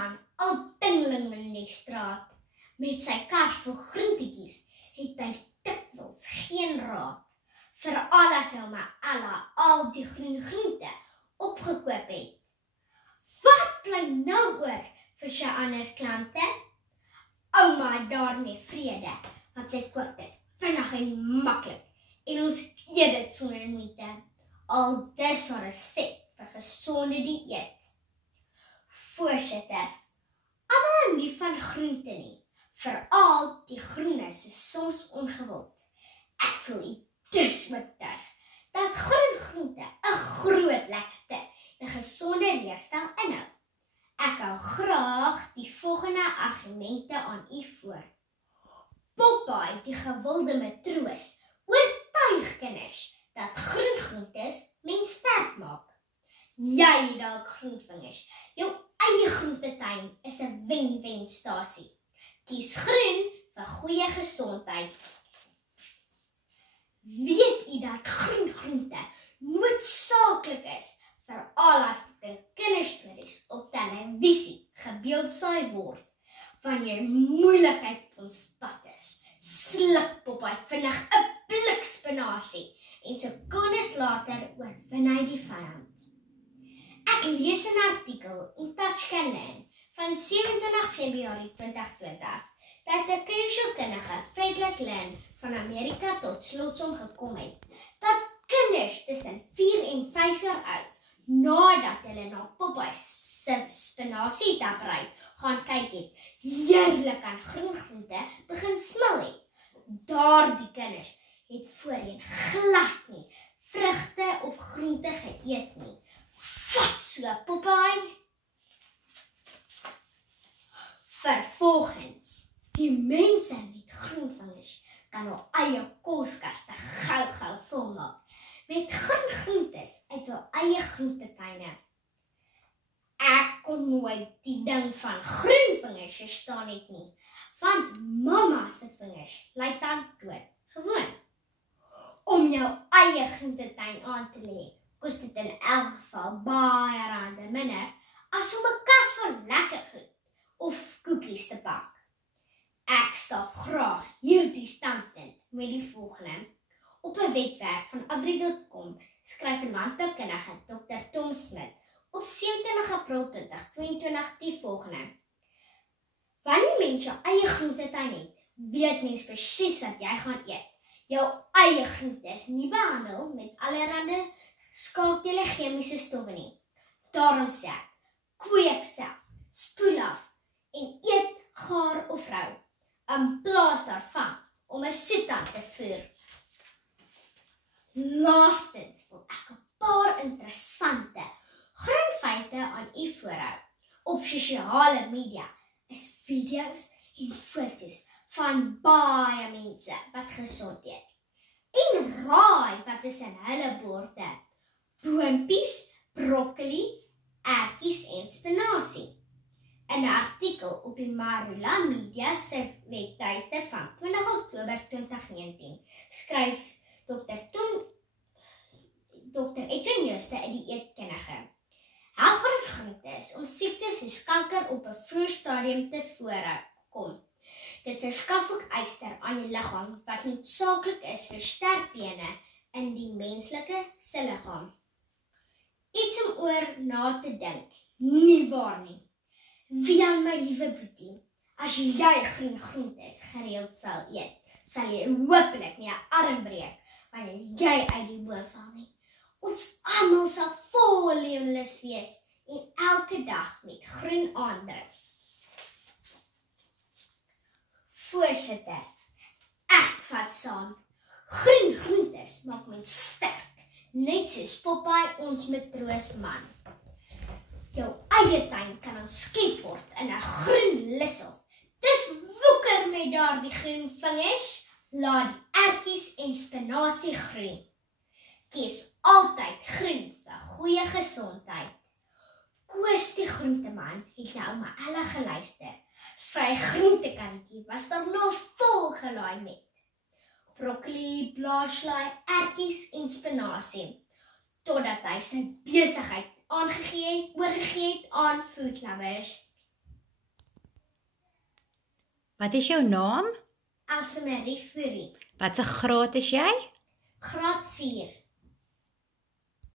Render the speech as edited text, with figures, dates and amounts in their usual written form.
man al tingling in die straat. Met sy kar vol groentetjies het hy dikwels geen raad. Veral as hy my al die groente opgekoop het. Wat bly nou oor vir sy ander klante? Ouma het daarmee vrede, want sy kook dit vinnig en maklik. En ons eet dit sonder moeite. Al dis haar resep vir gesonde dieet. Voorsitter, almal hou nie van groente nie, veral die groenes is soms ongewild. Ek wil u dus oortuig dat groente 'n groot lekkerte en gesonde leefstyl inhou. Ek hou graag die volgende argumente aan u voor. Popeye, die gewilde matroos, oortuig kinders dat groentes mens sterk maak. Jy het dalk groenvingers. Jou eie groentetuin is 'n wen-wen stasie. Kies groen vir goeie gesondheid. Weet u dat groen groente noodsaaklik is, veral as dit in kinderstories op televisie gebeeldsaai word. Wanneer moeilikheid op ons pad is, sluk Popeye vinnig 'n blikspenasie en sekondes later oorwin hy die vyand. Ek lees 'n artikel in Touch Can Learn van 27 Februarie 2020 dat 'n kindersielkundige, Frederick Lynn van Amerika tot slotsom gekom het dat kinders tussen 4 en 5 jaar oud, nadat hulle na Popeye se spinasietapery gaan kyk het, heerlik aan groente begin smil het. Daardie kinders het voorheen glad nie vrugte of groente geëet nie. Wat so, Popeye? Vervolgens, die mense met groenvingers kan hul eie koskaste gou volmaak met groentes uit hul eie groentetuine. Ek kon nooit die ding van groenvingers verstaan het nie, want mamma se vingers lyk dan dood gewoon. Om jou eie groentetuin aan te lê, kos dit in elk geval baie rande minder as om 'n kas van lekker goed of koekies te bak. Ek stap graag hierdie standpunt met die volgende. Op 'n webwerf van agri.com skryf 'n landboukundige Dr. Tom Smit op 27 April 2022 die volgende. Wanneer mens jou eie groentetuin het, weet mens presies wat jy gaan eet. Jou eie groente is nie behandel met allerlei skaapdele chemiese stowwe nie. Daarom sê ek, kweek self, spoel af en eet gaar of rou, in plaas daarvan om 'n soetan te voer. Laastens wil ek 'n paar interessante grondfeite aan u voorhou. Op sosiale media is video's en foto's van baie mense wat gesond eet. En raai wat is in hulle borde? Boompies, broccoli, ertjies en spinasie. In 'n artikel op die Marula Media se webtuiste van 20 Oktober 2019 skryf Dr. Edwin Jooste uit die eetkundige. Helpende groente is om siektes soos kanker op 'n vroeë stadium te voorkom. Dit verskaf ook yster aan die liggaam wat noodsaaklik is vir sterk bene in die menslike se liggaam. Iets om oor na te dink, nie waar nie. Wie aan my liewe boetie, as jy groen groentes gereeld sal eet, sal jy hopelik nie 'n arm breek wanneer jy uit die boom val nie. Ons almal sal vol lewenlus wees en elke dag met groen aandryf. Voorsitter, ek vat saam. Groen groentes maak mens sterk, net soos Popeye ons matroosman. Jou eie tuin kan aanskep word in 'n groen lissel. Dis woeker met daardie groen vingers, laat die ertjies en spinasie groei. Kies altyd groen vir goeie gesondheid. Koos die groenteman het na ouma Ella geluister. Sy groentekantjie was daarna vol gelaai met broccoli, blaarslaai, ertjies en spinasie, totdat hy sy besigheid oorgegee het aan Food Lovers. Wat is jou naam? Elsemarie Fourie. Watse graad is jy? Graad 4.